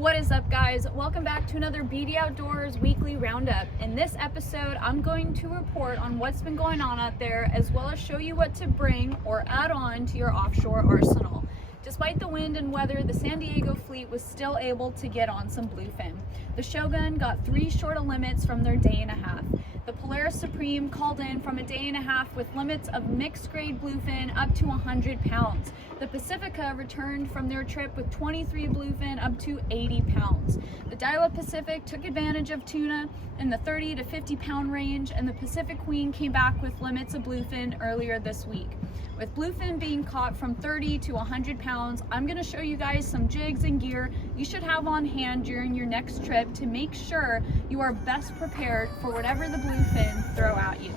What is up, guys? Welcome back to another BD Outdoors weekly roundup. In this episode, I'm going to report on what's been going on out there, as well as show you what to bring or add on to your offshore arsenal. Despite the wind and weather, the San Diego fleet was still able to get on some bluefin. The Shogun got 3 shorter limits from their day and a half. The Polaris Supreme called in from a day and a half with limits of mixed grade bluefin up to 100 pounds. The Pacifica returned from their trip with 23 bluefin up to 80 pounds. The Daiwa Pacific took advantage of tuna in the 30 to 50 pound range, and the Pacific Queen came back with limits of bluefin earlier this week. With bluefin being caught from 30 to 100 pounds, I'm going to show you guys some jigs and gear you should have on hand during your next trip to make sure you are best prepared for whatever the bluefin throw at you.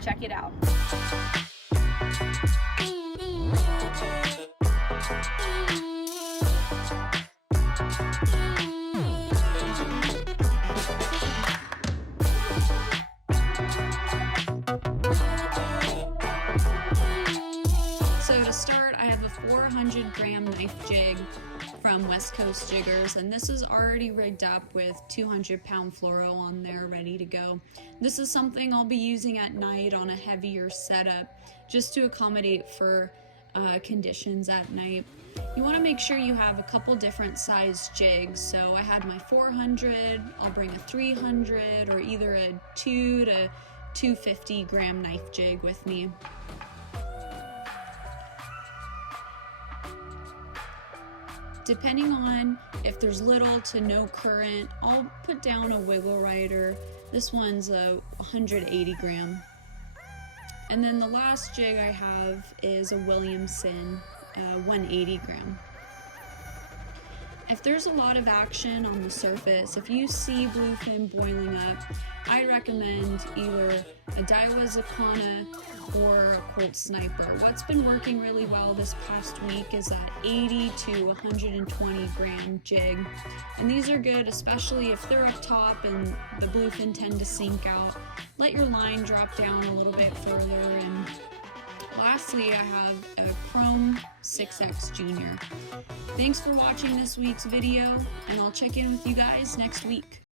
Check it out. So to start, I have a 400 gram knife jig from West Coast Jiggers, and this is already rigged up with 200 pound fluoro on there ready to go. This is something I'll be using at night on a heavier setup just to accommodate for conditions at night. You want to make sure you have a couple different size jigs. So I had my 400, I'll bring a 300 or either a 2 to 250 gram knife jig with me. Depending on if there's little to no current, I'll put down a wiggle rider. This one's a 180 gram. And then the last jig I have is a Williamson 180 gram. If there's a lot of action on the surface, if you see bluefin boiling up, I recommend either a Daiwa Zakana or a Colt Sniper. What's been working really well this past week is that 80 to 120 gram jig. And these are good, especially if they're up top and the bluefin tend to sink out. Let your line drop down a little bit further. And lastly, I have a Chrome 6X Junior. Thanks for watching this week's video, and I'll check in with you guys next week.